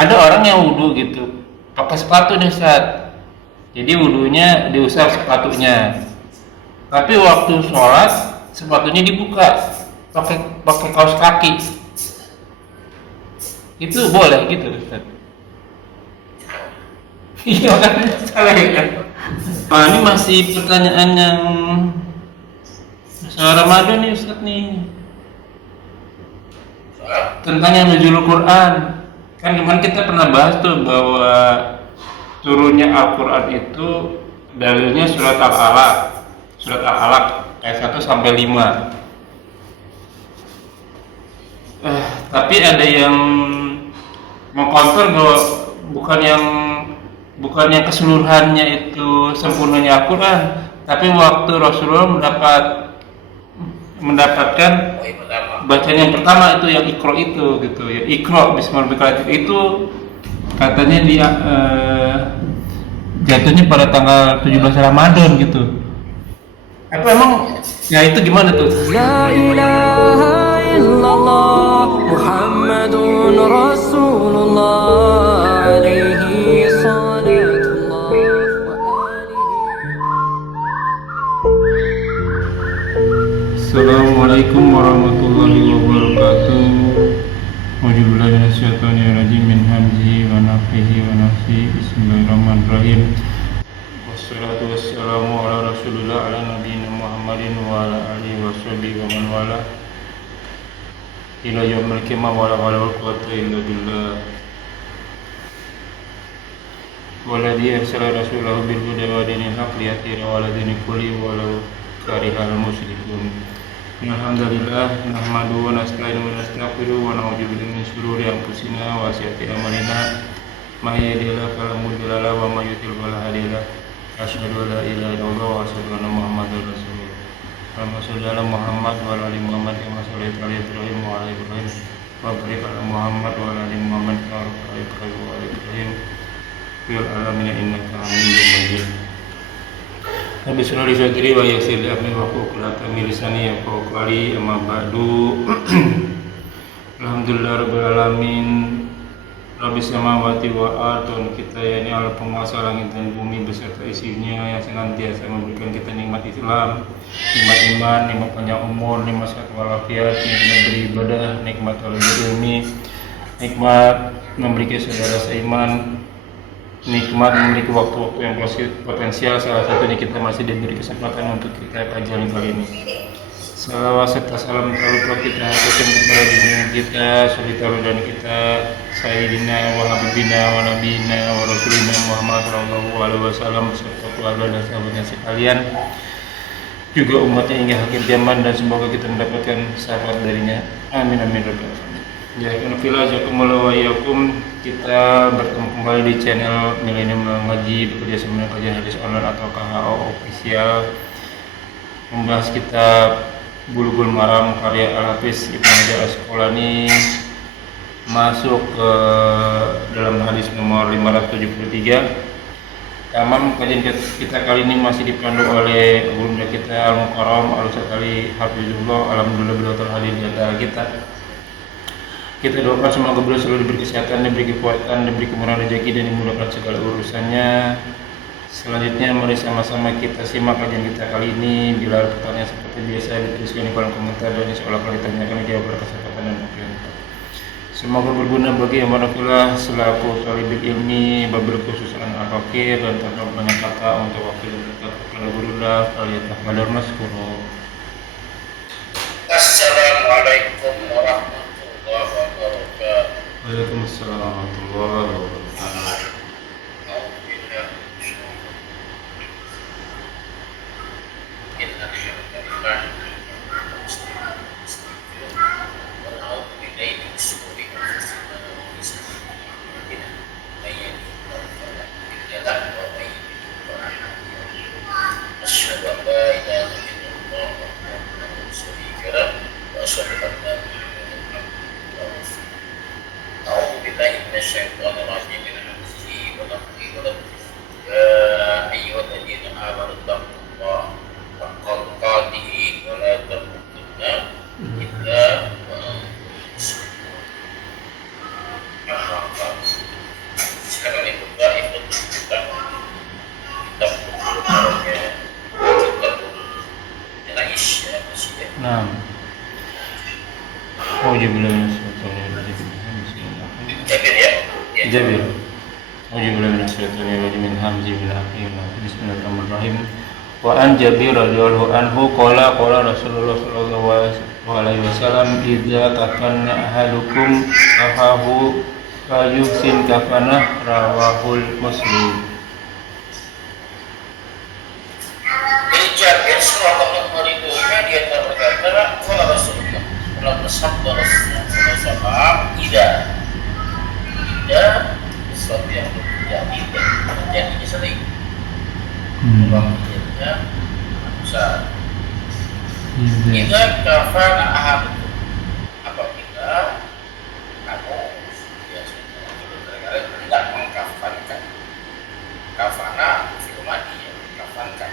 Ada orang yang wudhu gitu pakai sepatu nih Ustaz. Jadi wudhunya diusap sepatunya. Tapi waktu sholat sepatunya dibuka pakai pakai kaos kaki. Itu boleh gitu Ustaz? Iya kan salah ya kan? Nah, ini masih pertanyaan yang soal Ramadan nih Ustaz nih. Tentang yang nuzulul Quran. Kan kemarin kita pernah bahas tuh bahwa turunnya Al-Quran itu dalilnya surat Al-Alaq. Surat Al-Alaq ayat 1 sampai 5. Tapi ada yang mengcounter bahwa bukan yang keseluruhannya itu sempurnanya Al-Quran, tapi waktu Rasulullah mendapatkan bacaan yang pertama itu yang Iqra itu gitu ya, Iqra bismillahirrahmanirrahim itu katanya dia jatuhnya pada tanggal 17 Ramadan gitu. Apa emang ya itu gimana tuh? La ilaha illallah Muhammadun Rasulullah alaihi salatullah wa alihi. Assalamualaikum warahmatullahi wabarakatuh. A'udzubillahi minasyaitonirrajim min hamzihi wa nafthihi wa nafsihi. Bismillahirrahmanirrahim. Wassalatu wassalamu ala Rasulillah ala nabiyina Muhammadin wa ala alihi washabihi wa man wala ila yaumil qiyamah wa la haula wala quwwata illa billah. Walladzi arsala rasulahu bil huda wa dinil haqq liyudhhirahu 'ala dini kulli walau karihal musyrikun. Alhamdulillah nahmaduhu wa nasta'inuhu wa nastaghfiruhu wa na'udzu billahi min shururi anfusina wa sayyiati a'malina. May yahdihillahu fala mudilla lahu wa may yudlil fala hadiya lahu. Asyhadu an la ilaha illallah wa asyhadu anna Muhammadar Rasulullah. Allahumma shalli ala Muhammad wa ala ali Muhammad kama shallaita ala Ibrahim wa ala Ibrahim wa barik ala Muhammad wa ala ali Muhammad kama barakta ala Ibrahim wa ala Ibrahim fil alamin innaka Hamidum Majid. Rabbi shrah li sadri wa yassir li amri wahlul 'uqdatam min lisani yafqahu qawli. Amma ba'du. Alhamdulillah rabbil alamin. Rabbis samawati wa ardh. Kita ya ini Allah penguasa langit dan bumi beserta isinya yang senantiasa memberikan kita nikmat Islam, nikmat iman, nikmat panjang umur, nikmat sehat walafiat, nikmat beribadah, nikmat ilmi, nikmat memiliki saudara seiman, nikmat memiliki waktu-waktu yang potensial. Salah satunya kita masih diberi kesempatan untuk kita kajian kali ini. Salawat serta salam terlupa kita haturkan kepada junjungan kita, suri tauladan kita, Sayyidina wa Habibina wa Nabiyina wa Rasulina Muhammad sallallahu alaihi wasallam beserta keluarga dan sahabatnya sekalian, juga umatnya hingga akhir zaman, dan semoga kita mendapatkan syafaat darinya. Amin amin rabbal alamin. Ya kunfillah jazakumullahu wa iyyakum. Kita bertemu kembali di channel Millennium Ngaji bekerja sama dengan kajian hadis online atau KHO official, membahas kitab Bulughul Maram karya Al-Hafiz Ibnu Hajar Asqalani, masuk ke dalam hadis nomor 573. Tamam, kajian kita kali ini masih dipandu oleh guru kita Al-Mukarram Al-Ustaz Ali Hafizullah. Alhamdulillah beliau terhadir di antara kita. Kita doakan semoga beliau selalu diberi kesehatan, diberi kekuatan, diberi kemurahan rezeki, dan dimudahkan segala urusannya. Selanjutnya mari sama-sama kita simak kajian kita kali ini. Bila ada pertanyaan seperti biasa dituliskan di kolom komentar, dan insyaallah kalau ditanyakan dijawab berkesempatan dan mungkin. Semoga berguna bagi yang manfaat selaku thalibul ilmi, wabil khusus al-fakir, dan tanpa banyak kata untuk waktu yang dekat kepada gurulah kalian tahmadar maskuro. Assalamualaikum warahmatullahi wabarakatuh. Waalaikumsalam warahmatullahi wabarakatuh. Auzubillahi minasyaitonirrajim. Bismillahirrahmanirrahim. Jabir ya? Ya. Jabir. Auzubillahi minasyaitonirrajim. Min hamzi bil akhir. Bismillahirrahmanirrahim. Wa an Jabir radhiyallahu anhu qala Rasulullah sallallahu alaihi wasallam idza kafanna ahadukum ahahu fayuhsin kafanah rawahul Muslim. Dari Jabir sallallahu alaihi wasallam dia berkata, qala Rasulullah sallallahu alaihi wasallam tidak sesuatu yang terjadi dan terjadi sering. Kemudiannya besar. Jika kafana ahadukum apabila kamu ya sudah tidak mengkafankan kafana firmani ya mengkafankan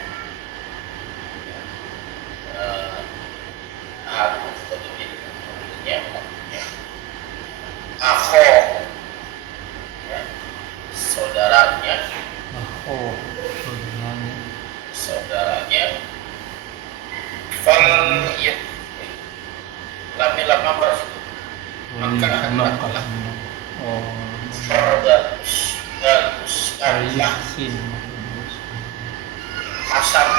ahadukum betul ini maksudnya akho ya saudaranya saudaranya fal ya lamnya lama beras itu maka kasar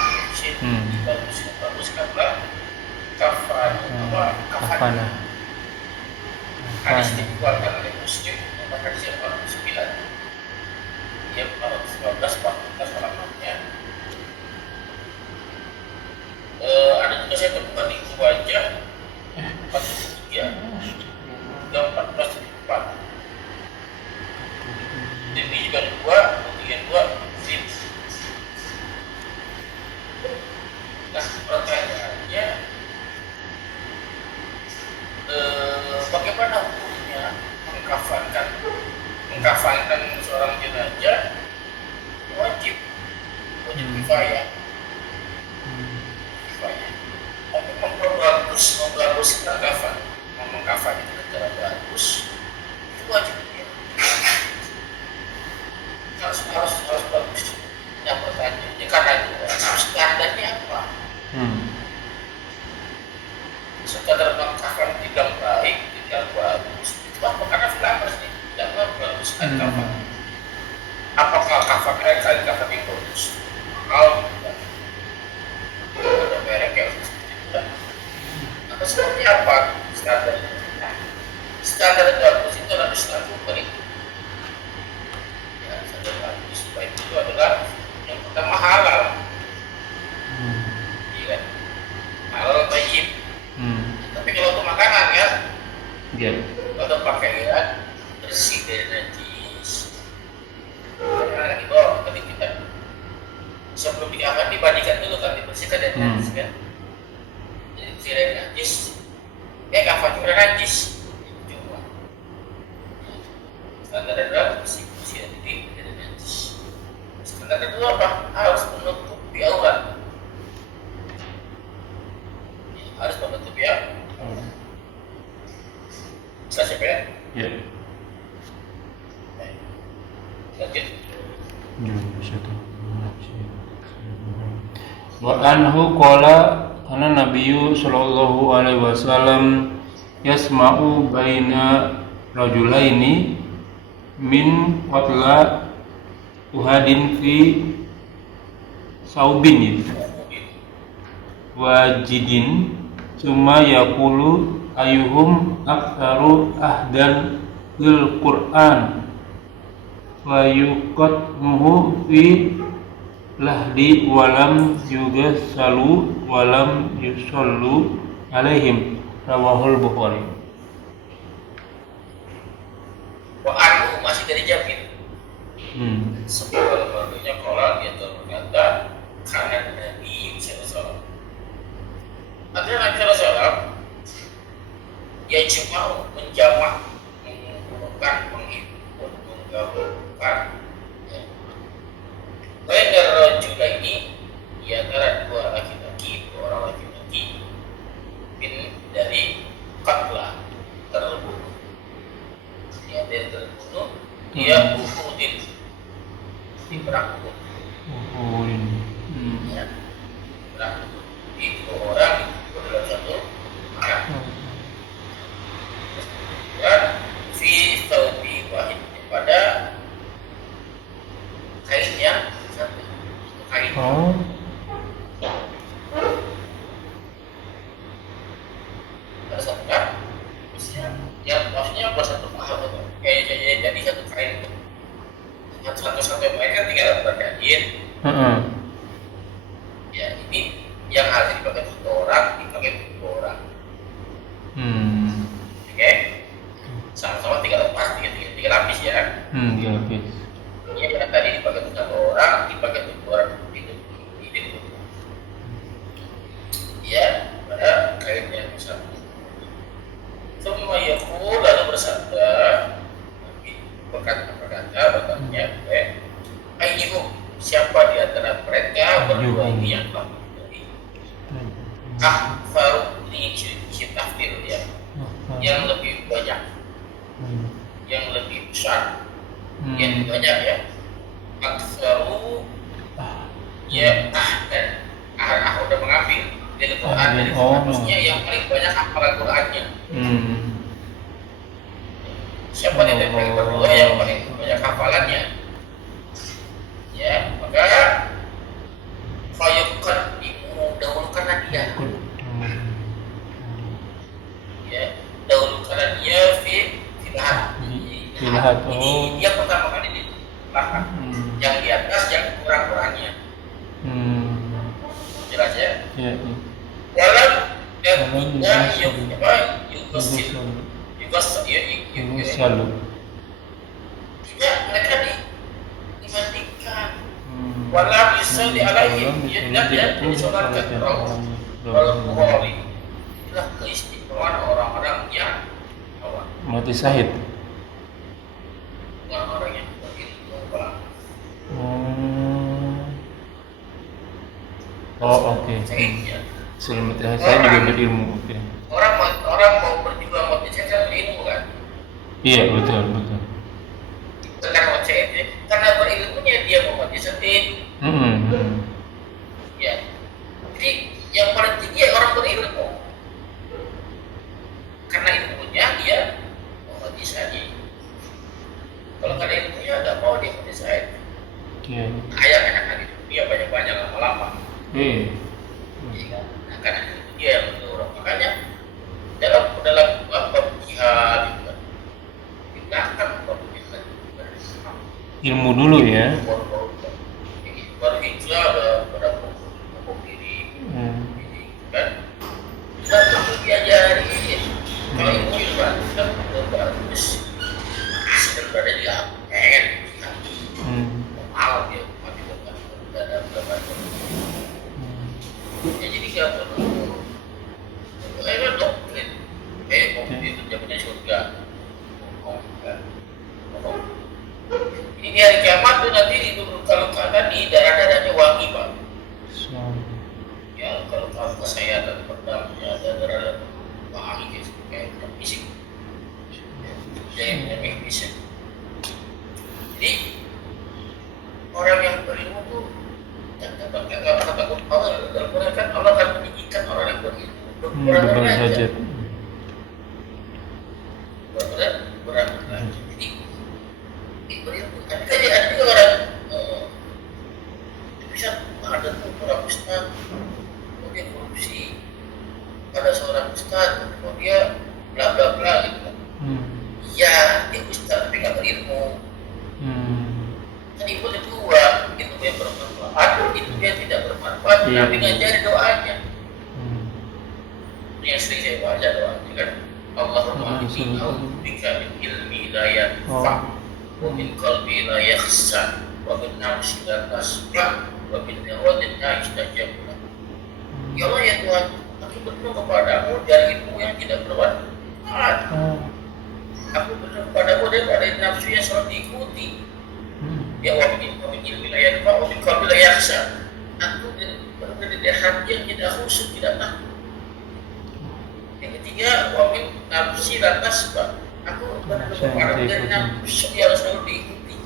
bagus karena kafana hadis dikeluarkan oleh Muslim maka siapa 9 ya 19 14 alamatnya ada juga saya temukan di wajah 43 dan 14 demi juga kemudian 2 fit. Nah pertanyaannya bagaimana hukumnya mengkafankan seorang jenazah wajib kifayah tapi memperbagus kafan mengkafan itu secara bagus itu wajib harus bagus. Yang pertanyaannya karena itu standarnya apa? Sekadar mengkafan tidak baik, tidak bagus itu apa? Karena filmers nih tidak bagus kafan. Apakah kafan mereka kafan yang bagus? Kalau ada merek yang atau seperti apa standarnya? Standar bagus itu harus dilakukan itu. Ya, standar bagus baik itu adalah yang pertama halal. Iya kan? Halal tayyib. Tapi kalau untuk makanan kan? Iya. Kalau untuk pakaian bersih dari najis. Karena di bawah tadi kita sebelum dikafan dibandingkan dulu kan dibersihkan dari najis kan? Jadi bersih dari najis. Kafan juga najis. Cuma standar adalah bersih dari najis. Standar kedua apa? Harus menutupi aurat. Harus menutupi aurat. Bisa siapa ya? Ya. Lanjut. Wa anhu qala kana nabiyyu sallallahu alaihi wasallam yasma'u baina rajulaini min qatla uhadin fi saubin wajidin summa yaqulu ayyuhum aktsaru ahdan lil Qur'an wa yuqadmuhu fi lahdi walam yugassalu walam yusallu alaihim rawahul Bukhari. Wa anhu masih dari Jabir. Sebuah lembaga koran dia berkata karena Nabi SAW. Artinya Nabi SAW ya cuma menjamak, mengumpulkan, menghibur, menggabungkan. Baina rajulaini di antara dua laki-laki, dua orang laki-laki dari qatla terbunuh. Dia terbunuh, dia Uhudin di perang Uhud. Ya, perang Uhud. Itu orang itu adalah satu perang. satu-satu baik kan tinggal berkain. Heeh. Ya ini yang harus dipakai satu orang dipakai dua orang. Oke, sama-sama tiga lapis ya. Tiga lapis. Ini yang tadi dipakai satu orang dipakai dua orang itu. Ya, pada kain yang satu. Semua Yahud lalu bersabda, berkata-berkatanya, ayyuhum, siapa di antara mereka berdua ini yang telah menjadi akfaru ini tafsir ya, yang lebih banyak, yang lebih besar, yang lebih banyak ya, akfaru ya udah mengambil dari Quran dari maksudnya yang paling banyak hafalan Qurannya. Siapa di antara mereka berdua yang paling banyak hafalannya? Ya, maka fayuqad dahulukanlah dia. Ya, dahulukanlah dia filahat. Ini dia pertama kali di belakang. Yang di atas yang kurang-kurangnya. Jelas ya? Iya. Walau tidak tidak mereka dibandingkan. Walau bisa dialaihim tidak disolatkan Bukhari. Inilah keistimewaan orang-orang yang mati syahid. Orang-orang yang berilmu. Oke. Selamat saya juga berilmu. Oke. Orang mau berjuang mati syahid kan berilmu kan? Iya, betul. Tentang mati syahid karena berilmunya dia mau mati syahid. Ya. Jadi yang paling tinggi orang berilmu. Karena ilmunya dia mau mati syahid. Kalau nggak ada ilmunya nggak mau dia mati syahid. Ayah anak-anak itu dia banyak-banyak lama-lama. Iya kan? Nah, karena itu dia yang mendorong. Makanya dalam bab jihad itu kan di belakang bab jihad ilmu dulu ya. Baru hijrah pada hukum diri. Kan? Kita perlu diajari. Kalau ilmu kita perlu bagus. Daripada dia pengen mau dia mati dalam jadi kita perlu doktrin itu jamannya surga. Ini di hari kiamat tuh nanti kalau keadaan di darah-darahnya wangi Pak. Ya kalau saya dan perdamnya ada darah wangi kayak fisik. Jadi bisa. Jadi orang yang berilmu tuh kata Allah kan Allah akan meninggikan orang yang berilmu berderajat. Berderajat. Jadi berilmu. Tapi kan ada juga orang bisa ada tuh orang ustaz, kemudian korupsi, ada seorang ustaz, kemudian bla bla bla gitu. Ya, dia ustaz tapi nggak berilmu. Kan ilmu ada dua, ilmu yang bermanfaat, ilmu yang tidak bermanfaat, tapi ngajari doanya. Ini yang sering saya baca doanya kan, Allahumma inni a'udzubika min ilmi la yanfa' wa min qalbi la yakhsa wa min nafsi la tasfa' wa min iradin la yustajab. Ya Allah ya Tuhan, aku berdoa kepadamu dari ilmu yang tidak bermanfaat. Aku berdoa kepadamu daripada nafsu yang selalu diikuti. Ya wa min ilmi la yanfa' wa min qalbi la yakhsha. Aku berada di hati yang tidak khusyuk, tidak takut. Yang ketiga, wa min nafsi la tasba. Aku berada kepadamu dari nafsu yang selalu diikuti.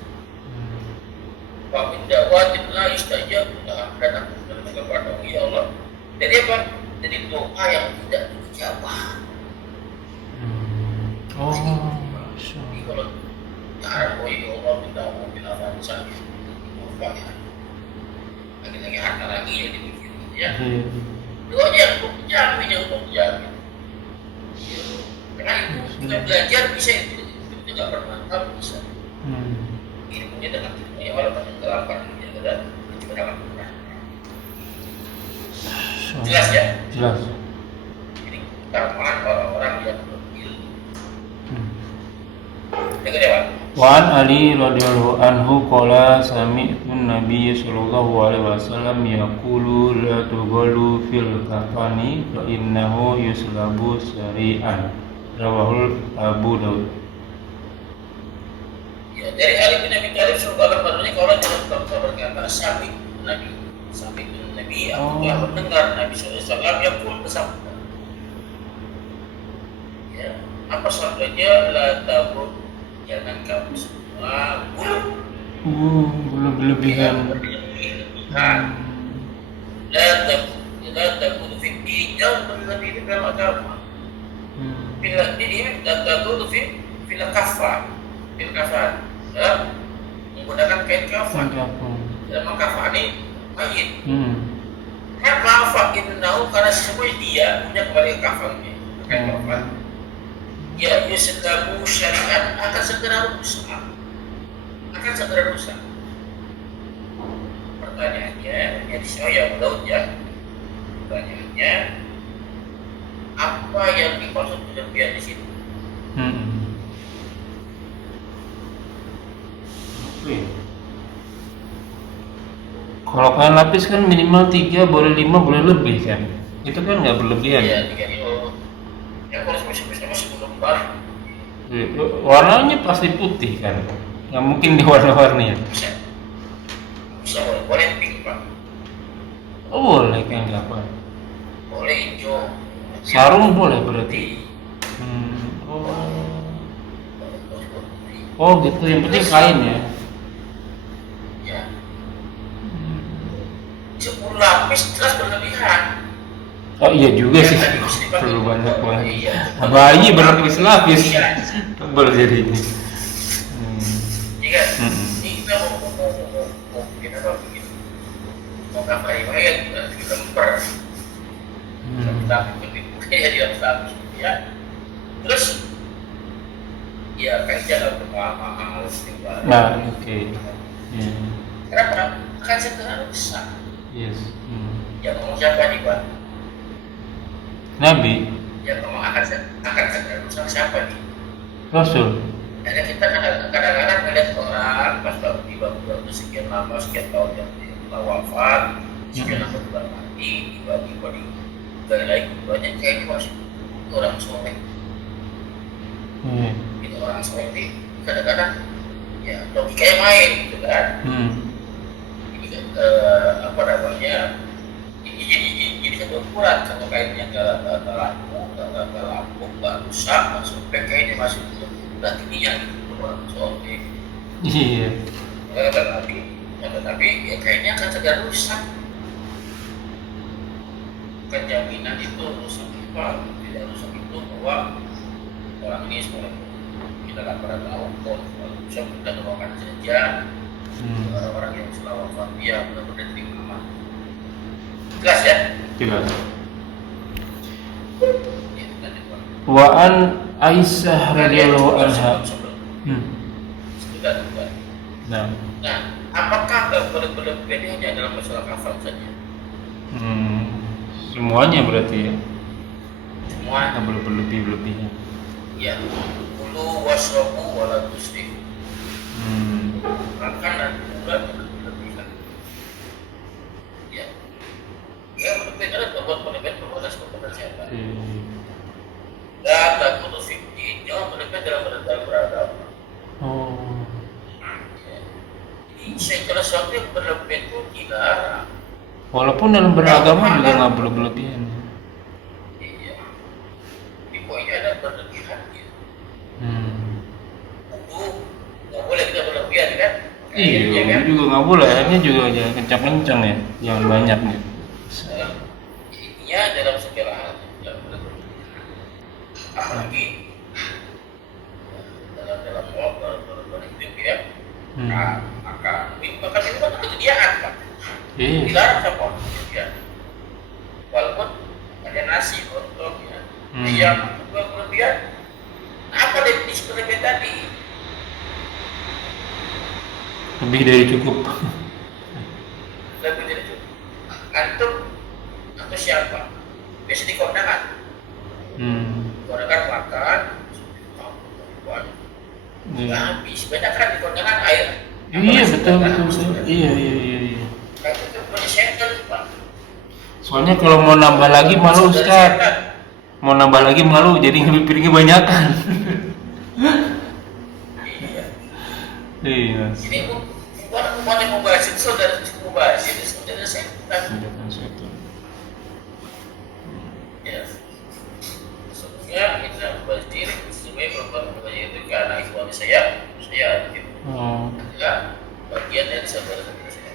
Wa min da'watin la yustajab. Dan aku berada kepadamu ya Allah. Jadi apa? Jadi doa yang tidak dijawab. Jadi kalau ya Allah minta mobil Avanza gitu, banyak. Lagi-lagi harta lagi yang dipikirin ya. Doanya yang untuk menjamin. Karena itu kita belajar bisa itu tidak bermanfaat bisa. Ilmu dia dengan ya walaupun terlambat dia sudah juga dalam Quran. Jelas ya? Jelas. Jadi kelemahan orang-orang yang berilmu. Dengar ya Pak? Wa an Ali radhiyallahu anhu qala sami'tu Nabiy sallallahu alaihi wasallam yaqulu la tughallu fil kafani fa innahu yuslabu syari'an. Rawahul Abu Daud. Ya, dari Ali bin Abi Thalib surga ini kalau dalam berkata Sami bin Nabi aku telah mendengar Nabi SAW yang pun bersabda. Ya, apa sabdanya? La tabur, jangan kamu semua Belum berlebihan. La tabur fikir jangan berlebihan dalam agama. Bila ini la tabur fil kafan, ya, menggunakan kain kafan. Dalam kafan ini mayit. Kenapa innahu karena semua dia punya kembali kafannya. Kain kafan. Ya, yuslabu syariat akan segera rusak. Pertanyaannya, jadi saya Daud ya. Pertanyaannya, apa yang dimaksud berlebihan di situ? Kalau kain lapis kan minimal 3, boleh 5, boleh lebih kan? Itu kan nggak berlebihan. Iya, 3 kilo. Ya kalau masih belum balik. Warnanya pasti putih kan? Nggak mungkin diwarna-warni ya? Bisa boleh pink Pak. Oh boleh kain kapan? Boleh hijau. Sarung boleh berarti? Oh gitu, yang penting kain ya? Ya. 10 lapis jelas berlebihan. Oh iya juga sih, perlu banyak banget. Bayi berlapis-lapis, tebal jadi ini. Iya kan? Ini kita mau bikin apa begitu? Mau ngapain? Kita lemper. Tapi ya dia lapis ya. Terus ya kayak jalan mahal setiap. Nah, oke. Kenapa? Akan segera rusak. Yes. Yang ngomong siapa nih Pak? Nabi. Yang ngomong akan segera rusak siapa nih? Rasul. Karena kita kadang-kadang melihat orang pas baru sekian lama, sekian tahun yang telah wafat, sekian lama bulan mati, tiba-tiba digali lagi banyak kayak ini masih orang soleh. Itu orang soleh ini kadang-kadang ya logikanya main gitu kan. Ini apa namanya? Jadi satu ukuran satu kainnya nggak lampung, nggak rusak, masuk kainnya masih berarti niat itu orang soleh. Iya. Tapi ya kayaknya akan segera rusak. Bukan jaminan itu rusak apa, tidak rusak itu bahwa orang ini semua kita nggak pernah tahu kok bisa kita doakan saja orang-orang yang sudah wafat dia benar-benar terima. Jelas ya? Jelas. Itu tadi Pak. Wa an Aisyah radhiyallahu anha. Sudah. Nah. Nah, apakah berlebihan hanya dalam masalah kafan saja? Semuanya berarti ya. Semua Nggak boleh berlebih-lebihan. ya. Kulu wasrobu wala tusrifu. Makan dan juga berlebihan. Ya. Ya berlebihan berlebihan perbuatan siapa? Dan takut fikih jangan berlebihan dalam beragama. Oh. Jadi segala sesuatu yang berlebihan itu dilarang. Walaupun dalam beragama juga nggak boleh berlebihan. Iya. Di poinnya ada berlebihan gitu. Nggak boleh kita berlebihan kan? Iya, kan? juga nggak boleh. Ini juga jangan kencang-kencang ya, jangan banyak nih. Intinya dalam segala hal tidak boleh berlebihan. Apalagi dalam hidup ya. Maka itu kan kesediaan Pak. Dilarang sama ya. Walaupun ada nasi untuk ya. Yang berlebihan. Apa definisi berlebihan tadi? Lebih dari cukup. Lebih dari cukup. Antum atau siapa? Biasa di kondangan. Kondangan makan, buat nggak habis. Banyak kan di kondangan air. Iya betul. Iya. Kayak itu punya setan Pak. Soalnya kalau mau nambah lagi malu Ustaz. Mau nambah lagi malu jadi ngambil piringnya banyakan. Iya. Ini bukan yang membahas itu saudara saudara setan. Ya. Maksudnya kita berpikir sebagai perempuan itu karena suami saya gitu. Adalah bagian dari saudara-saudara saya.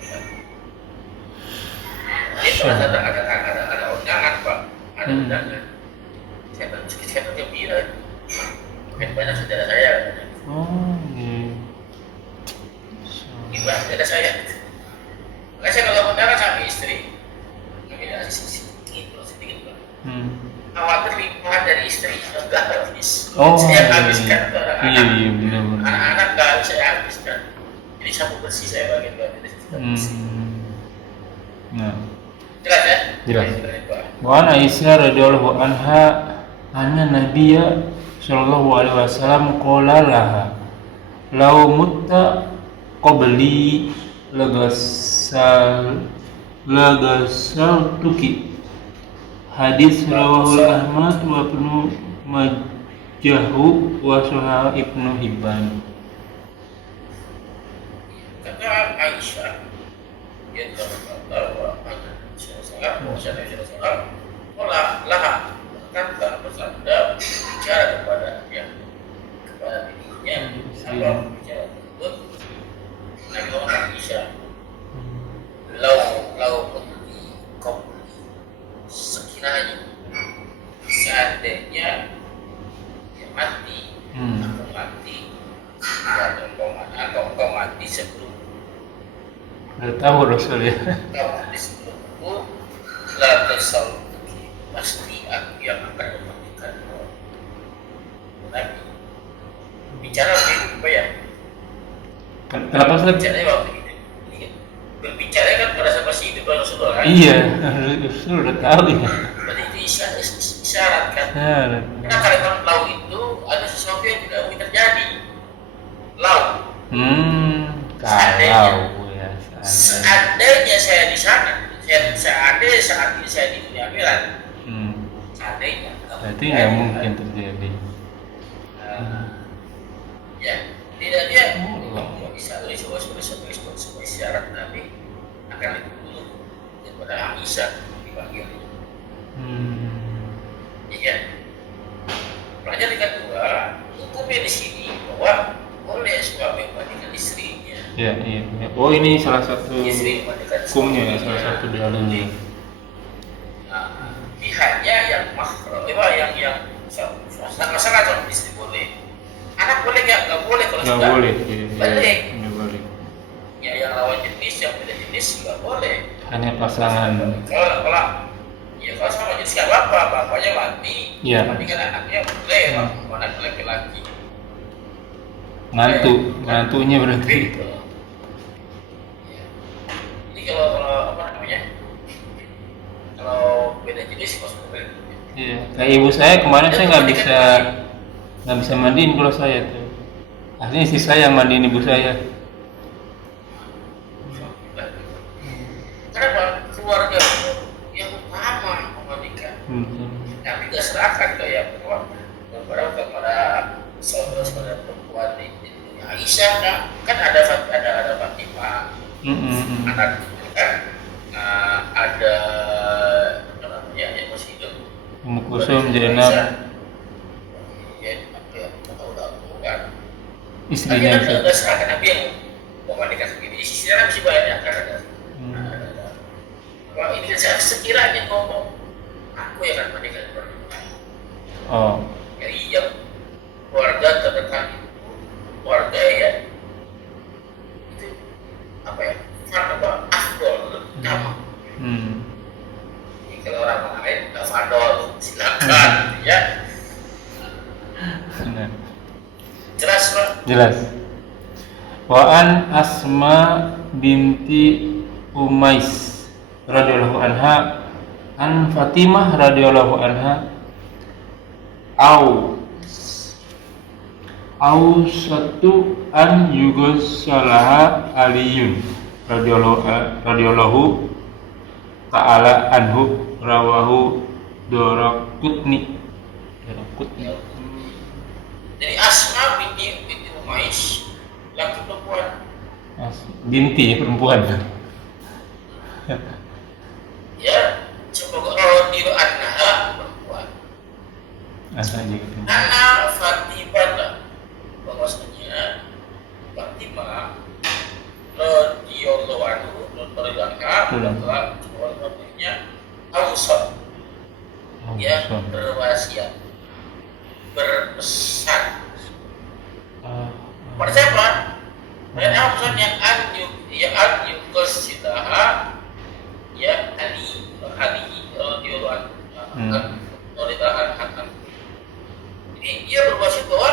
Ini ada undangan Pak, ada undangan. Saya gembira. Banyak saudara saya. Gimana saudara saya? Makanya saya kalau undangan sama istri, ngambil sedikit Pak. Khawatir limpahan dari istri nggak habis. Saya habiskan ke anak-anak. Iya benar. Anak-anak nggak harus saya habiskan. Jadi sapu bersih saya bagian-bagian. Nah. Jelas ya? Jelas. Wa an Aisyah radhiyallahu anha anna Nabiyya sallallahu alaihi wasallam qala laha law mutta qabli lagasal hadis rawahu Ahmad wa Ibnu Majah wa Sahih Ibnu Hibban. Kata Aisyah dia berkata bahwa kata bersabda bicara kepada dirinya apa bicara tersebut Nabi Muhammad Aisyah lau kau sekiranya seandainya dia mati aku mati atau kau mati sebelum Udah tahu Rasul ya. kau mati sebelumku la tasal pasti aku yang akan mematikan Nabi bicara apa ya? Kenapa Ustaz? Bicara waktu itu berbicara kan pada saat masih hidup Rasulullah kan? Iya, Rasul udah tahu ya. Berarti itu isyarat kan? Karena kalimat lau itu ada sesuatu yang tidak mungkin terjadi. Lau. Kalau ya. Seandainya saya di sana, seandainya saat ini saya di dunia akhirat, seandainya. Berarti nggak mungkin terjadi. Ya, tidak dia nggak bisa sebuah isyarat Nabi akan lebih dulu daripada Aisyah dipanggil. Iya. Pelajaran yang kedua, hukumnya di sini bahwa boleh suami memandikan istrinya. Iya. Oh ini salah satu Istri memandikan hukumnya ya, salah satu dalilnya. Nah, pihaknya yang mahram, yang masalah kalau istri boleh. Anak boleh nggak boleh kalau Nggak sudah boleh. balik. Nggak boleh. Ya yang lawan jenis, yang beda jenis nggak boleh. Hanya pasangan. Kalau sama jenis nggak apa-apa, bapaknya mati, Iya. mandikan anaknya boleh, anak laki-laki. Ngantunya berarti. Gitu. Ya. Ini kalau apa namanya? Kalau beda jenis masuk boleh. Iya. Kayak ibu saya kemarin saya nggak bisa mandiin kalau saya tuh. Akhirnya istri saya yang mandiin ibu saya. Kenapa keluarga yang utama memandikan? Tapi nggak serahkan kayak kepada saudara-saudara perempuan di Aisyah kan ada Fatimah, anak kan ada apa namanya yang masih hidup. Ummu Kulsum, Zainab, kan. istrinya. Tapi nggak serahkan Nabi yang memandikan sendiri. Istrinya masih banyak kan ada. Kalau ini kan saya sekiranya ngomong, aku yang akan menikah. Oh. Jadi yang keluarga terdekat itu keluarga ya itu apa ya? Fardol, afdol, utama. Jadi kalau orang lain nggak fardol, silakan, ya. Jelas Pak? Jelas. Wa an Asma binti Umais radhiyallahu anha an Fatimah radhiyallahu anha au satu an Yugoslaha Aliyun radhiyallahu ta'ala anhu rawahu Daraqutni. Jadi Asma binti Umais laki perempuan. Binti perempuan. Ya, semoga radhiyallahu anha perempuan. Asal aja gitu. Anak Fatimah bahwasanya Fatimah radhiyallahu anhu adalah seorangnya Ausad yang berwasiat berpesan pada siapa? Dan Ausad yang Yugoslaha ya Ali radhiyallahu anhu. Ini dia berwasiat bahwa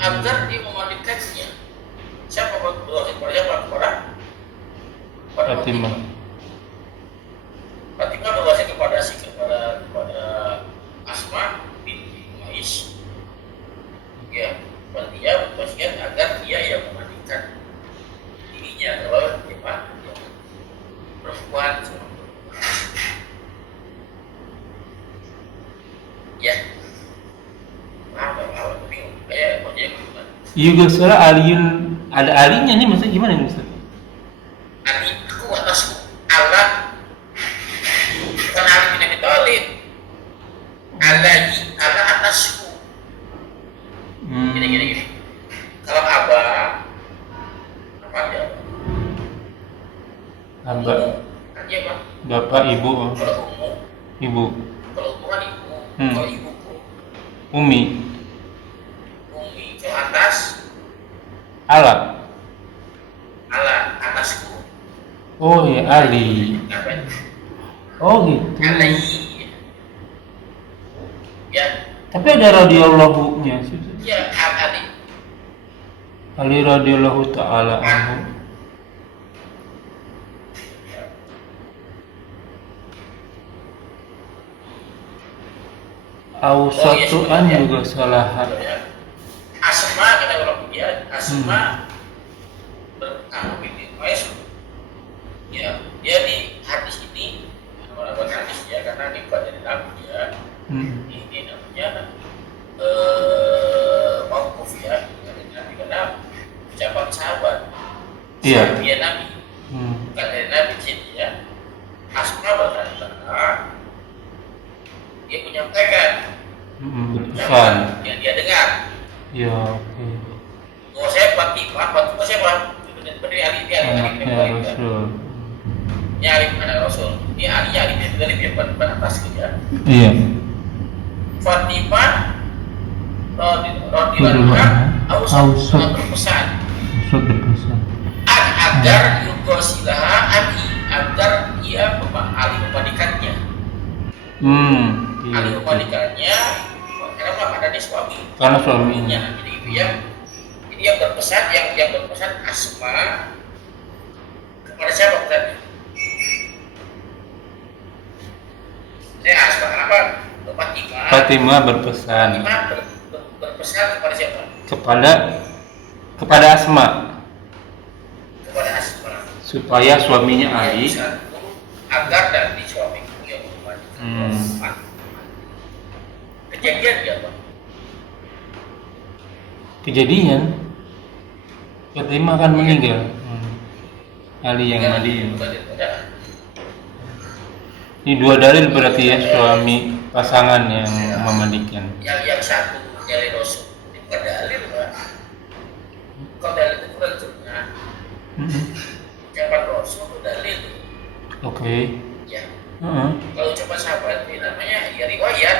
agar dia memandikannya. Siapa berwasiat kepada siapa? Kepada Fatimah. Fatimah berwasiat kepada Asma binti Umais. Ya, dia berwasiat agar dia yang memandikan dirinya kalau dia perempuan. Ya. Yugoslavia Aliyun, ada alinya nih, maksudnya gimana nih Ustaz? Aliku atasku Allah, bukan Ali bin Abi Thalib. Allah atasku. Gini. Kalau abah, apa dia? Abah. Dia apa? Bapak, ibu. Kalau ummu, Ibu. kalau ummu kan ibu. Kalau ibuku, Umi. Kalau atas, Allah. atasku. Oh ya, Ali. Apa? Oh gitu. Ali. Ya, Tapi ada radhiyallahu-nya sih. ya Ali. Ali radhiyallahu ta'ala anhu. Au satu an juga salah. Asma kita kalau dia Asma binti Umais. Ya, dia di hadis ini orang hadis ya karena ini bukan dari Nabi ya. Ini namanya mauquf ya dari Nabi karena ucapan sahabat. Iya. Dia Nabi. Bukan dari Nabi jadi ya. Asma berkata dia menyampaikan Pesan. yang dia dengar. Ya, oke. Oh, saya Fatimah siapa? Benar Ali Anaknya Rasul. Ya Ali anak Rasul. Ini Ali dari dia bukan atas ya. Iya. Fatimah radhiyallahu anha Ausad berpesan agar Yugoslaha Ali agar ia Ali memandikannya. Ali memandikannya kenapa? Karena dia suami. Karena suaminya. Jadi itu ya. Ini yang berpesan Asma kepada siapa tadi? Asma kenapa? Fatimah berpesan. Berpesan kepada siapa? Kepada Asma. Kepada Asma. Supaya suaminya Ali agar nanti suamiku yang memandikan. Kejadian dia apa? Kejadian Fatimah kan meninggal. Ali yang mandiin. Ini dua dalil berarti ya, suami pasangan yang memandikan. Yang satu dari Rasul itu bukan dalil Pak. Kalau dalil itu kurang sunnah. Ucapan Rasul itu dalil. Oke. Ya. Kalau ucapan sahabat itu namanya ya riwayat.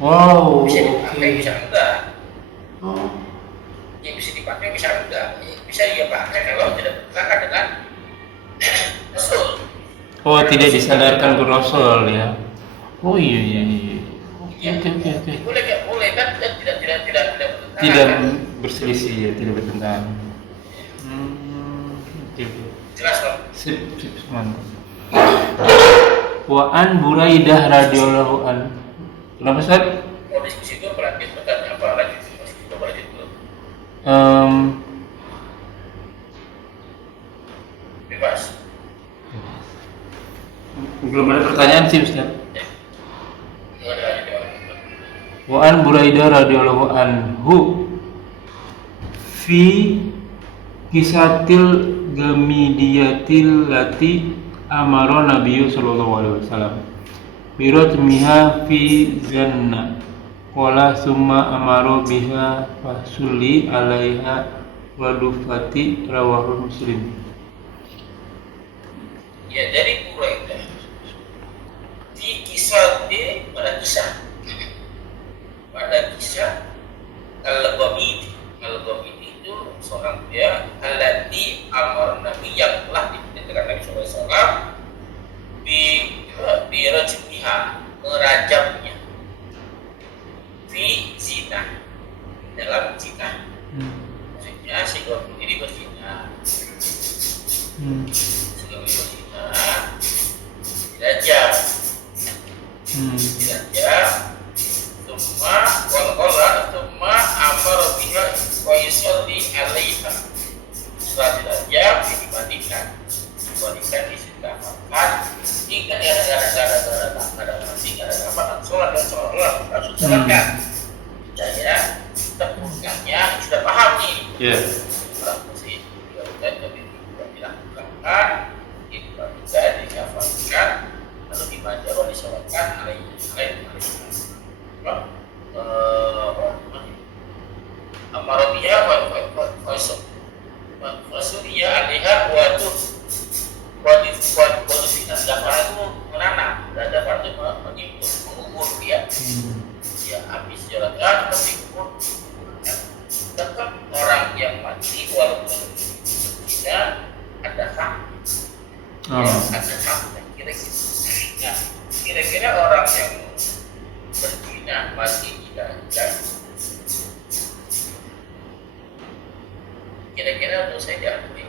Wow. Bisa dipakai bisa enggak. Oh. Ya bisa dipakai bisa enggak. Ya, bisa dia pakai kalau tidak bertentangan dengan Rasul. Oh, tidak disandarkan ke Rasul ya. Oh iya. Oke. Boleh nggak boleh kan tidak bertentangan. Tidak berselisih ya, tidak bertentangan. Jelas Pak? Sip, mantap. Wa an Buraidah radhiyallahu an. Kenapa Ustaz? Mau diskusi itu berlanjut bertanya apa lagi? Masih kita berlanjut dulu. Bebas. Belum ada pertanyaan sih Ustaz. Gimana aja? Wa an Buraidah radhiyallahu anhu fi kisatil gamidiyatil lati amara Nabiyyu sallallahu alaihi wasallam biratmiha fi janna qala summa amara biha fasulli alaiha wa dufati rawahu Muslim. Ya dari Buraidah di kisah pada kisah Al-Ghamidi itu seorang dia alati amar Nabi yang telah diperintahkan Nabi SAW di rajmiha merajamnya fi zina dalam zina maksudnya si Ghamidi ini berzina dirajam Summa amar biha wa yusalli alaiha. Setelah dirajam dibandingkan disintahkan jika dia ada mati ada apa sholat langsung sholatkan. Saya tepungkannya sudah paham nih. Orang muslim dilakukan dibaca dihafalkan lalu dibaca lalu disolatkan Amarobiya wa suriya alaiha wadufikan dafar itu menanam dan dafar itu mengubur dia habis jalankan tetap dikubur tetap orang yang mati walaupun tidak ada hak ada hak kira-kira orang yang berzina mati tidak ada kira-kira untuk saya diampuni.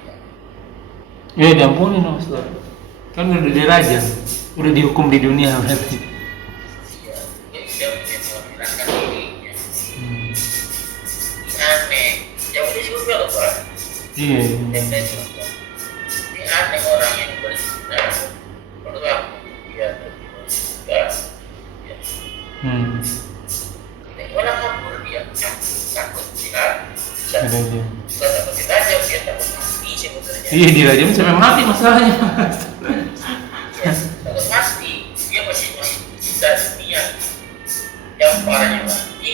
Ya diampuni Ustaz. Kan udah dirajam, udah dihukum di dunia berarti. Iya, dia menggunakan dirinya. Aneh, yang ini juga loh Pak. Iya. Ini aneh orang yang berzina, perlulah dia juga. Mana kabur dia? Takut tidak? Dirajam. Bukan takut dirajam, dia takut mati sebetulnya. Iya dirajam sampai mati masalahnya. Takut mati, dia masih cinta dunia. Yang parahnya mati,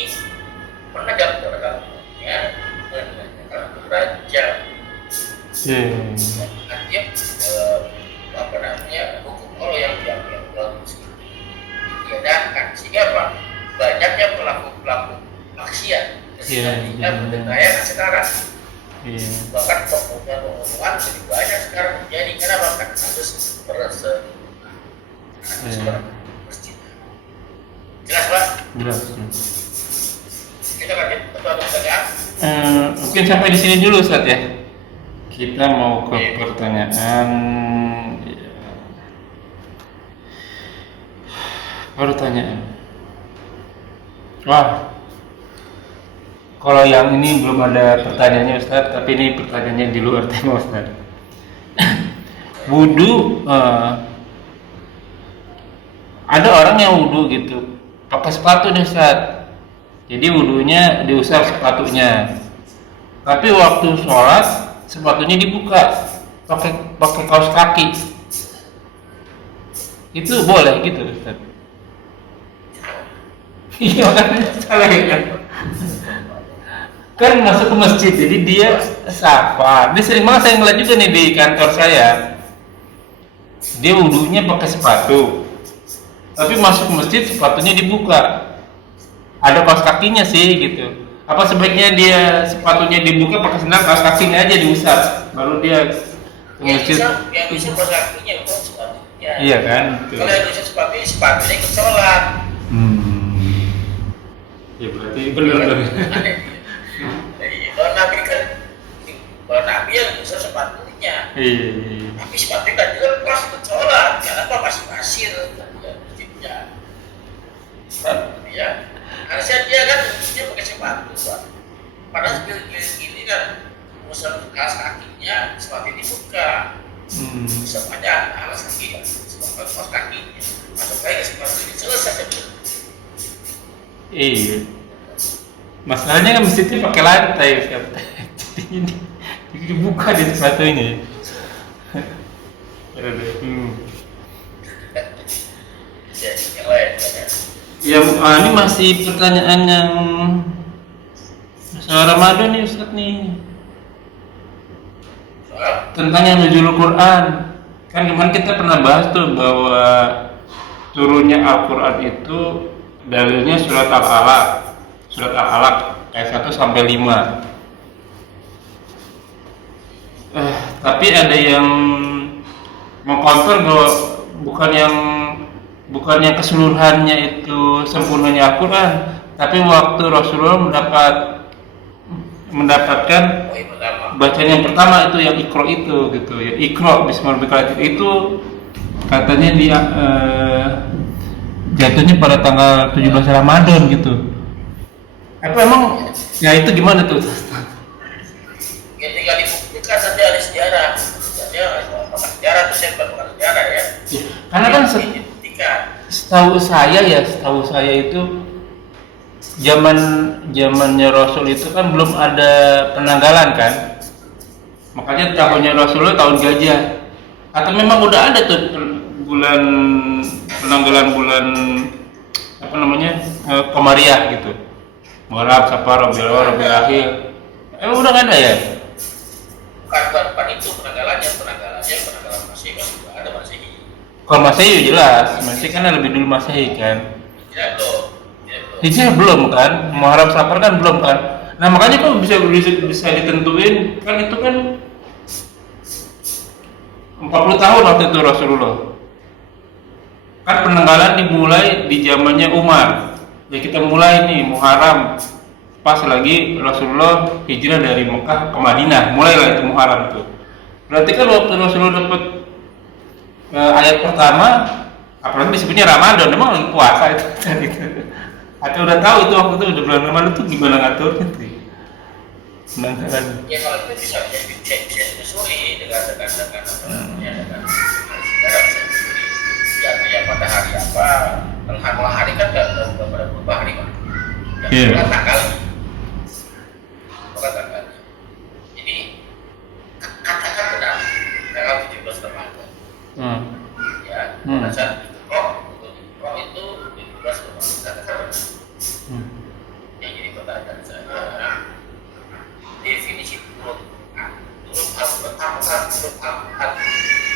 menegakkan ya, menegakkan raja. Artinya apa namanya hukum Allah yang bagus diadakan sehingga apa banyaknya pelaku maksiat kita bertentangan sekarang bahkan pembunuhan lebih banyak sekarang terjadi karena bahkan harus berzina jelas Pak? Jelas. Kita lanjut atau ada pertanyaan? Mungkin sampai di sini dulu Ustaz ya. Kita mau ke pertanyaan. Wah, kalau yang ini belum ada pertanyaannya Ustaz, tapi ini pertanyaannya di luar tema Ustaz. Wudu, ada orang yang wudu gitu, pakai sepatu nih Ustaz. Jadi wudunya diusap sepatunya, tapi waktu sholat sepatunya dibuka, pakai kaos kaki. Itu boleh gitu Ustaz? Iya kan salah ya kan masuk ke masjid jadi dia safar. Dia sering banget saya ngeliat juga nih di kantor saya, dia wudunya pakai sepatu tapi masuk ke masjid sepatunya dibuka, ada kaos kakinya sih gitu. Apa sebaiknya dia sepatunya dibuka pakai sendal, kaos kakinya aja diusap baru dia ke masjid? Yang bisa kaos kakinya bukan sepatunya. Iya kan? Kalau yang bisa sepatunya ikut sholat. Ya berarti benar. Kalau Nabi kan Kalau Nabi yang bisa sepatunya, Iya. tapi sepatunya kan juga pas sholat, kenapa masih pasir ya masjidnya, ya. Harusnya dia kan dia pakai sepatu, Pak. Padahal gini kan, musuh kaos kakinya sepatu dibuka, bisa banyak alas kaki, sepatu kaos kakinya, masuk lagi ke sepatu ini selesai sebelum. Iya. Masalahnya kan masjidnya pakai lantai, jadinya dibuka di sepatunya. Ya, yang lain ya. Ya, ini masih pertanyaan yang masalah Ramadan nih Ustaz nih. Soal Tentang yang nuzulul Quran. Kan kemarin kita pernah bahas tuh bahwa turunnya Al-Quran itu dalilnya surat Al-Alaq. Surat Al-Alaq ayat 1 sampai 5. Tapi ada yang mengkonter bahwa bukan yang keseluruhannya itu sempurnanya Al-Quran, tapi waktu Rasulullah mendapatkan poin pertama. bacaan yang pertama itu yang Iqra itu gitu ya, Iqra bismillahirrahmanirrahim itu katanya dia jatuhnya pada tanggal 17 Ramadan gitu. Apa emang ya itu gimana tuh? Ketika dibuktikan saja ada sejarah, sejarah itu saya bukan sejarah ya. Ya, karena kan Dibuktikan. setahu saya itu zamannya Rasul itu kan belum ada penanggalan kan, makanya tahunnya Rasulullah tahun gajah. Atau memang udah ada tuh bulan penanggalan bulan apa namanya Komariah gitu, Muharram, Safar, Rabiul Awal, Rabiul Akhir. Emang udah nggak ada ya? Bukan itu penanggalan Masehi kan juga ada Masehi. Kalau Masehi jelas, Masehi kan lebih dulu Masehi kan. Tidak tuh. Hijrah belum kan, Muharram Safar kan belum kan. Nah makanya kok bisa ditentuin kan itu kan 40 tahun waktu itu Rasulullah. Kan penanggalan dimulai di zamannya Umar. Ya kita mulai nih Muharram pas lagi Rasulullah hijrah dari Mekah ke Madinah, mulailah itu Muharram tuh. Berarti kan waktu Rasulullah dapat ayat pertama, apalagi disebutnya Ramadan, memang lagi puasa itu kan gitu. Atau udah tahu itu waktu itu udah bulan Ramadan tuh gimana ngaturnya tuh? Penanggalan. Ya kalau itu bisa ditelusuri dengan sejarah bisa ditelusuri. Ya pada hari apa? Kalau hari kan nggak pada berubah hari Pak. Iya. Bukan tanggal. Jadi katakan benar tanggal 17 Ramadan. Ya, pada saat roh itu 17 Ramadan katakan benar. Yang jadi pertanyaan saya, definisi turun Al-Quran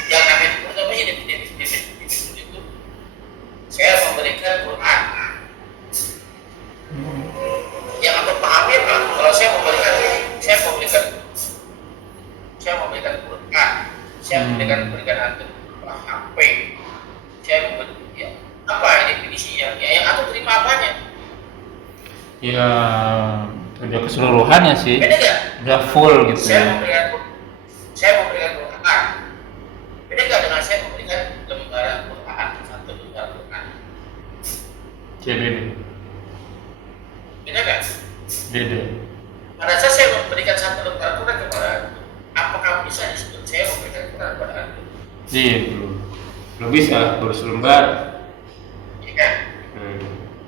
yang namanya turun apa sih definisi itu? Saya memberikan Quran. Yang aku pahami apa? Kalau saya memberikan Quran, saya memberikan antum HP, saya memberikan ya, apa definisi yang aku terima apanya? Ya udah keseluruhannya sih. Beda nggak? Udah full gitu Saya ya. memberikan Quran. Beda nggak dengan saya memberikan lembaran Quran, satu lembaran Quran? Beda. Beda nggak? Beda. Pada saat saya memberikan satu lembaran Quran kepada antum, apakah bisa disebut saya memberikan Quran kepada antum? Iya belum bisa baru selembar. Iya kan?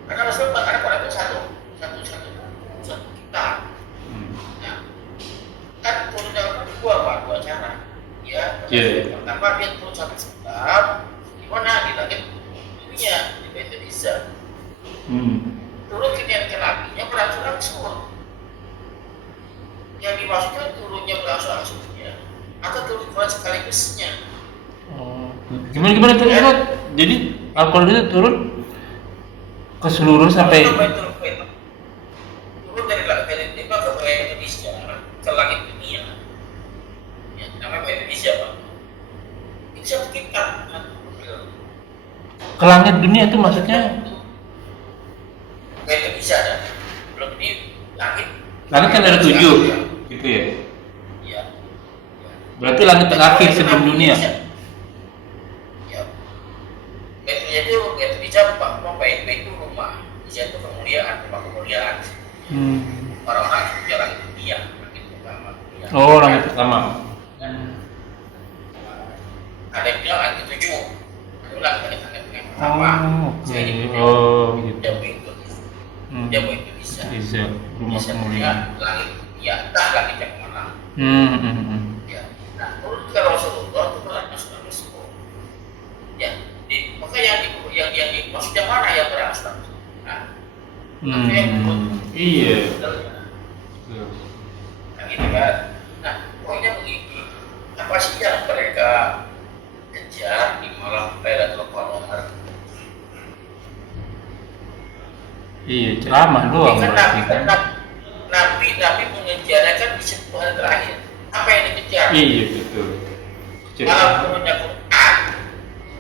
Karena Rasulullah karena Quran itu satu kitab. Nah, kan turunnya dua cara. Ya, pertama dia turun satu kitab, gimana di langit dunia di Baitul Izzah. Turun ke langitnya berangsur-angsur. Yang dimaksudkan turunnya berangsur-angsurnya atau turun Quran sekaligusnya. Gimana tuh Ustaz? Jadi Al-Quran itu turun ke seluruh sampai turun dari lima ke Indonesia ke langit dunia. Ya, namanya Indonesia Pak. Itu satu kitab. ke langit dunia itu maksudnya Indonesia ada. Belum ini langit. langit kan ada 7 gitu ya. Iya. Berarti langit terakhir sebelum dunia. Ya, Baitullah itu Baitul Ijab, Bait itu rumah, Ijab itu kemuliaan, rumah kemuliaan. Orang-orang itu langit dunia, langit pertama. Dunia. Oh, langit pertama. Ada yang bilang langit ketujuh, ada langit pertama. Oke. Oh, gitu. Dia begitu bisa. Bisa rumah Bisa kemuliaan. melihat langit, ya entah langit yang mana. Ya. Nah, menurut kalau Rasulullah itu beranas-anas. Ya, maka yang dimaksud yang mana yang beranas-anas? Nah, Iya. Nah, gitu kan. Nah, poinnya begini. Apa sih yang mereka kejar di malam Lailatul Qadar? Iya, ceramah doang Kan berarti kan. Nabi mengejarnya kan di 10 hari terakhir. Apa yang dikejar? Iya, betul. Malam turunnya Quran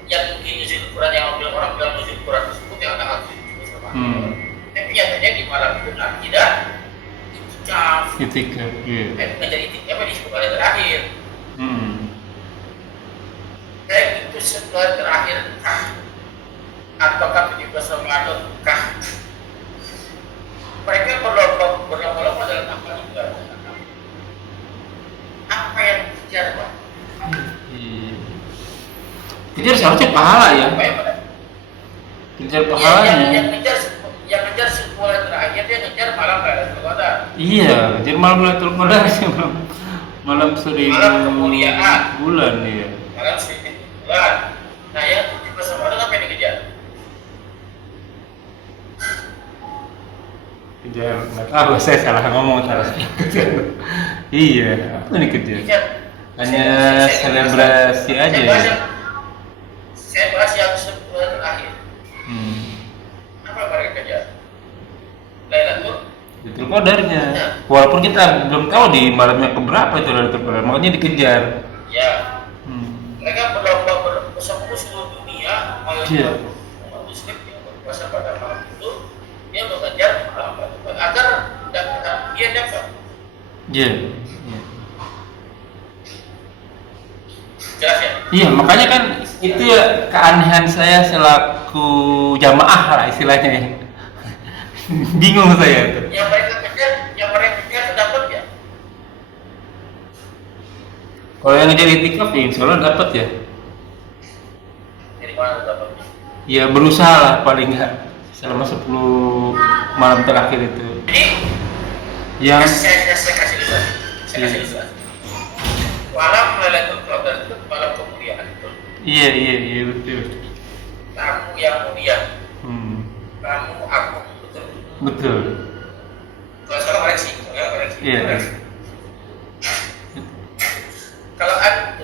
yang mungkin nuzul Quran yang orang bilang nuzul Quran tersebut yang ada sama. Tapi nyatanya di malam itu Nabi tidak itikaf. Itikaf, iya. Mengajar itikaf di 10 hari terakhir. Dan itu 10 hari terakhir kah? Apakah 17 Ramadan kah? Mereka berlomba-lomba dalam apa juga? Apa yang dikejar, Pak? Kejar seharusnya pahala ya. Kejar pahalanya. Yang ngejar 10 hari terakhir dia ngejar malam Lailatul Qadar. Iya, kejar malam Lailatul Qadar sih malam 1000 Malam kemuliaan. bulan ya. Malam 1000 bulan. Nah, yang 17 Ramadan apa yang dikejar? Kejar, nggak tahu saya salah ngomong terus. Iya, apa nih kejar? Hanya selebrasi aja ya. Saya bahas yang 10 hari terakhir. Apa mereka kejar? Lailatul Qadarnya. Walaupun kita belum tahu di malamnya keberapa itu Lailatul Qadar, makanya dikejar. Ya. Mereka berlomba bersama seluruh dunia, mayoritas umat Muslim yang berpuasa pada malam itu, dia mengejar malam itu agar dia dapat. Iya. Jelas ya? Iya, makanya kan itu ya keanehan saya selaku jamaah lah istilahnya ya. Bingung saya tuh. Yang mereka kejar dapat ya? Kalau yang ngejar itikaf ya insya Allah dapat ya. Dari mana dapat? Ya berusaha lah paling nggak selama 10 malam terakhir itu. Jadi Yang saya kasih ilustrasi. Saya kasih ilustrasi. Malam Lailatul Qadar itu malam kemuliaan itu. iya betul. Tamu yang mulia, tamu agung betul. Betul. Kalau salah koreksi, koreksi. Iya. Kalau Anda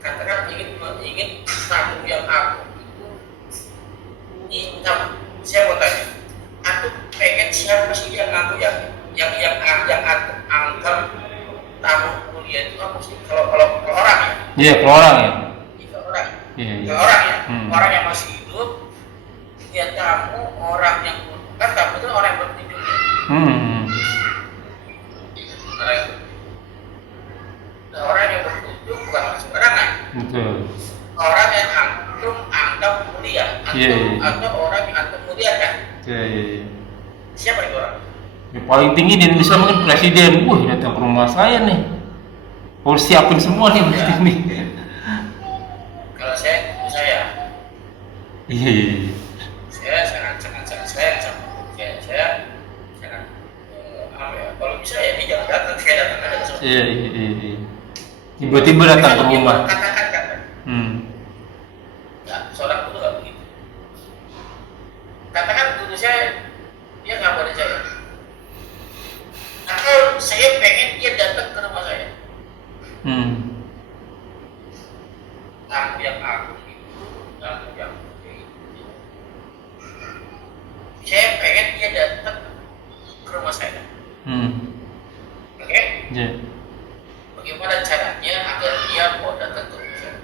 katakan ingin tamu yang agung itu, saya mau tanya, Anda pengen siapa sih yang aku yang anggap tamu mulia itu apa sih? Kalau orang ya? Iya, kalau orang ya. Kalau orang, Iya. kalau orang ya, orang yang masih hidup, dia tamu orang yang kan tamu itu orang yang berkunjung ya. Orang yang berkunjung bukan orang sembarangan. Betul. Orang yang antum anggap mulia, atau orang yang antum muliakan. Iya. Siapa itu orang? Yang paling tinggi di Indonesia mungkin presiden. Wah, datang ke rumah saya nih. Harus siapin semua nih mesti nih. Kalau saya, Iya. saya sangat sayang sama saya sangat apa ya? Kalau bisa ya dia jangan datang, saya datang aja ke sana. Iya. Tiba-tiba datang ke rumah. Katakan. Ya, seorang guru nggak begitu. Katakan guru saya, dia nggak boleh saya. Atau saya pengen dia datang ke rumah saya. Tamu yang agung itu, tamu yang itu. Saya pengen dia datang ke rumah saya. Oke? Iya. Bagaimana caranya agar dia mau datang ke rumah saya?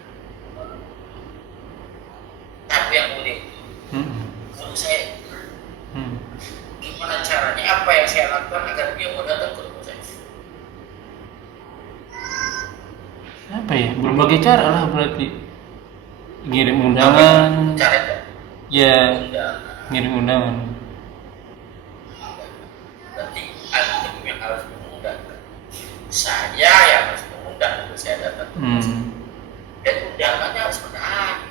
Tamu yang mulia itu, guru saya. Gimana caranya? Apa yang saya lakukan agar dia mau datang ke rumah saya? apa ya, berbagai cara lah berarti, ngirim undangan, Caranya ya undangan. ngirim undangan. Berarti antum yang harus mengundang. Saya yang harus mengundang untuk saya datang. Dan undangannya harus menarik.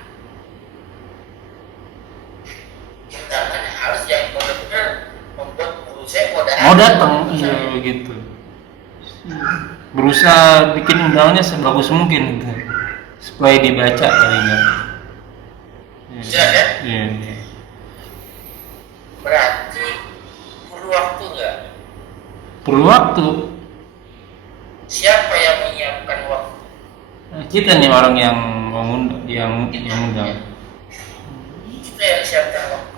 Undangannya harus yang benar-benar membuat guru saya Mau datang, iya begitu. Berusaha bikin undangannya sebagus mungkin gitu, supaya dibaca paling nggak. Jelas ya? Iya, iya. Berarti perlu waktu nggak? Perlu waktu. Siapa yang menyiapkan waktu? Nah, kita nih orang yang mengundang, yang undang. Kita yang siapkan waktu.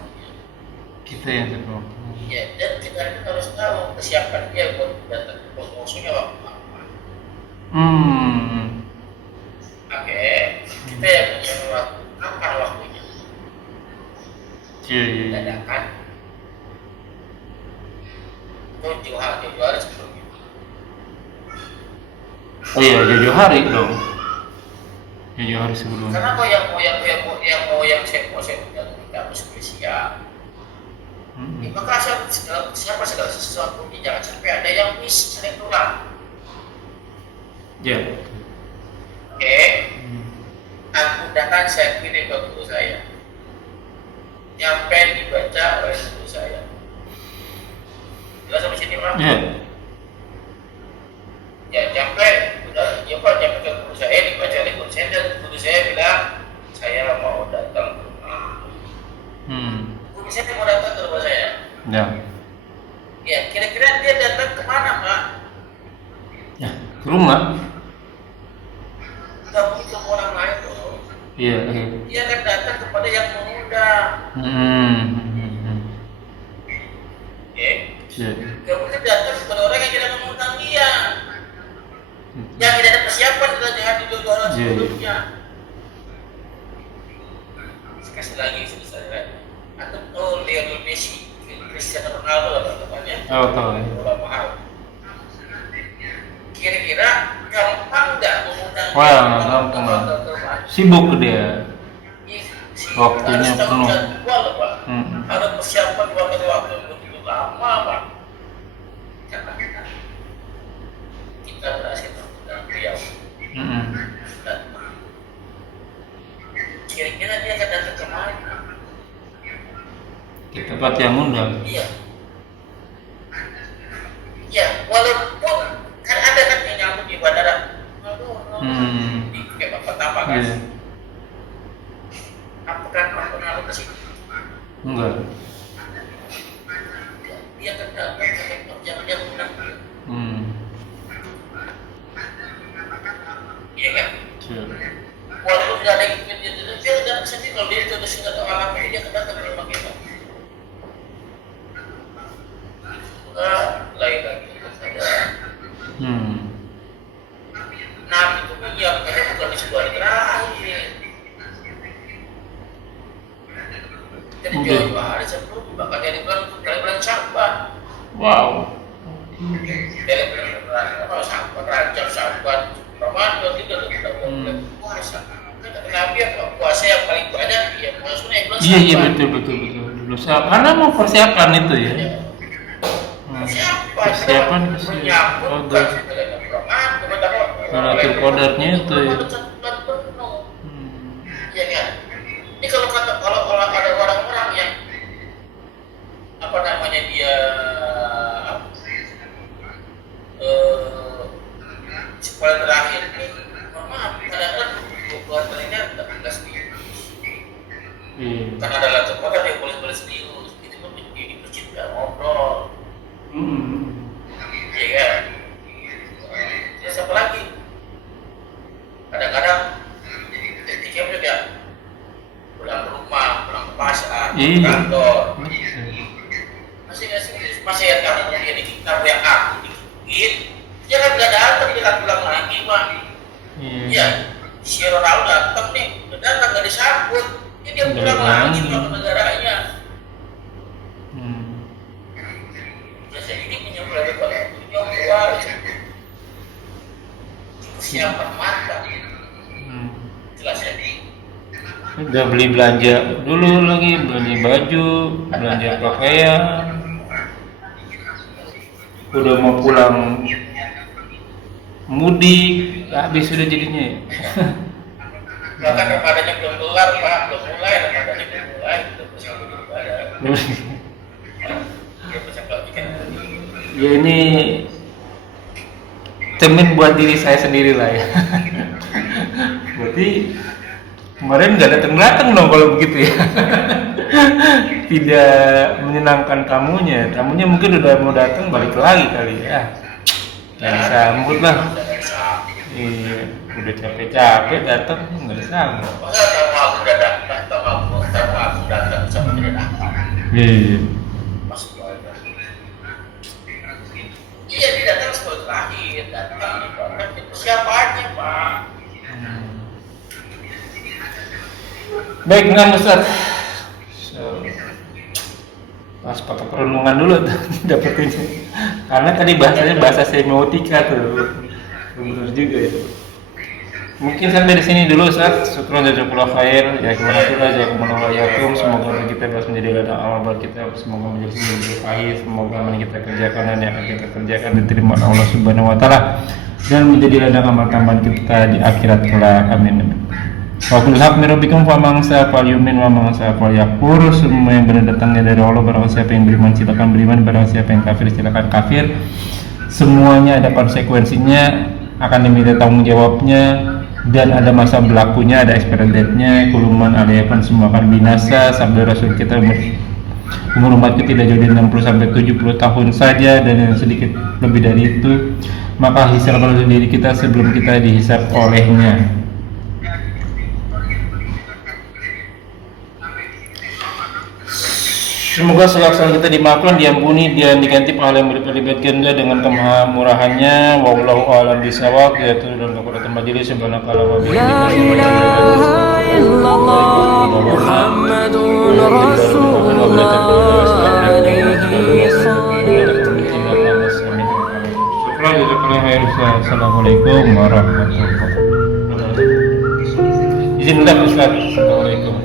Kita yang terbaik. Ya, dan kita harus tahu kesiapan dia buat datang maksudnya waktu apa. Oke, kita yang menyiapkan waktu. Kapan waktunya? Iya, iya. Dadakan. Tujuh hari sebelumnya. Oh iya, jauh hari dong. Jauh hari sebelum. Karena kok yang saya undang kita harus spesial. Maka siapa segala sesuatu jangan sampai ada yang miss, saling tulang. Ya. Oke. Aku undangkan saya kirim ke guru saya. Nyampe dibaca oleh guru saya. Jelas sampai sini Pak? Ya. Ya nyampe, udah nyampe ke guru saya, dibaca oleh guru saya dan guru saya bilang saya mau datang ke rumah. Guru saya mau datang ke rumah saya. Ya. Ya kira-kira dia datang kemana Pak? Ya, ke rumah. Gak mungkin ke orang lain dong. Iya, iya. Dia akan datang kepada yang mengundang. Oke. Iya. Gak mungkin datang kepada orang yang tidak mengundang dia. Yang tidak ada persiapan dengan jahat itu orang sebelumnya. Sekali lagi selesai. Atau Lionel Messi, Cristiano Ronaldo atau temannya. Tahu. Bola mahal. Kira-kira gampang nggak mengundang? Wah, gampang lah. Sibuk dia. Waktunya penuh. Ada persiapan waktu begitu lama Pak. Karena kita berhasil mengundang beliau. Kira-kira dia akan datang kemana? Kita tempat yang undang. Iya. Ya, walaupun kan ada kan yang nyambut di bandara. Kayak pertama kan. Iya. Apakah pernah ke situ? Enggak. Dia akan datang jangan dia undang. Iya kan? Iya. Walaupun nggak ada yang dia udah sendiri kalau dia sudah sudah tahu alamnya dia akan datang ke rumah kita. Lain lagi ada. Nabi itu menyiapkannya bukan di sebuah hari terakhir. Jadi jauh hari sebelum bahkan dari bulan Syawal. Wow. Dari bulan Syawal, Rajab, Syawal, Ramadan itu udah bulan puasa. Nabi apa puasa yang paling banyak ya puasanya bulan Syawal. Iya betul. Dulu karena mau persiapan itu ya. Persiapan menyambut Lailatul Qadarnya itu ya. Iya kan? Ini kalau ada orang-orang yang apa namanya dia sekolah terakhir ini, maaf, kadang-kadang buat mereka nggak serius. Karena ada Lailatul Qadar dia boleh serius. Itu pun di masjid nggak ngobrol. Iya kan? Terus apa lagi? Kadang-kadang ketika juga pulang ke rumah, pulang ke pasar, ke kantor. Masih yang kamu mungkin di kamu yang aku dikit, dia kan nggak datang, dia kan pulang lagi Pak. Iya, si Ronaldo datang nih, datang nggak disambut, dia pulang lagi ke negaranya. Jadi ini menyebabkan keluar persiapan matang. Jelas ya. Udah beli belanja dulu lagi, beli baju, belanja pakaian. Udah mau pulang mudik, habis sudah jadinya ya. Bahkan Ramadhannya belum kelar, Pak, belum mulai, Ramadhannya belum mulai, udah bersama ibadah. Ya bersama ikan. Ya ini cermin buat diri saya sendiri lah ya. Berarti kemarin nggak datang dong kalau begitu ya. Tidak menyenangkan tamunya mungkin udah mau datang balik lagi kali ya. Nggak disambut lah. Iya, udah capek-capek datang nggak disambut. Masa tamu aku udah datang, tamu aku datang sama tidak datang. Iya. Mas keluarga. Iya, dia datang setelah terakhir, datang kan siapa aja, Pak. Baik, enggak Ustaz. Pas pakai perenungan dulu tuh dapetinnya. Karena tadi bahasanya bahasa semiotika tuh. Benar juga itu. Mungkin sampai di sini dulu Ustaz. Syukran jazakallahu khair. Ya jazakumullahu. Semoga kita bisa menjadi ladang amal buat kita. Semoga menjadi berkah. Semoga apa yang kita kerjakan dan yang akan kita kerjakan diterima oleh Allah Subhanahu wa taala dan menjadi ladang amal tambahan kita di akhirat kelak. Amin. Wa kullu haqqin rabbikum fa man sa'a falyu'min wa man sa'a falyakfur. Semua yang benar datangnya dari Allah. Barang siapa yang beriman silakan beriman, barang siapa yang kafir silakan kafir. Semuanya ada konsekuensinya, akan diminta tanggung jawabnya, dan ada masa berlakunya, ada expiry date-nya. Kuluman alaikum semua akan binasa. Sabda Rasul kita umur umat kita tidak jauh dari 60 sampai 70 tahun saja, dan yang sedikit lebih dari itu. Maka hisab diri kita sebelum kita dihisab olehnya. Semoga segala kita dimaafkan, diampuni, dan diganti pahala yang berlipat ganda dengan kemahamurahannya. Wallahu a'lam bishawab. Yaitu dalam kekuatan majelis subhanakala wa La ilaha illallah Muhammadun Rasulullah alaihi salatu. Assalamualaikum warahmatullahi wabarakatuh. Izin Ustaz. Assalamualaikum.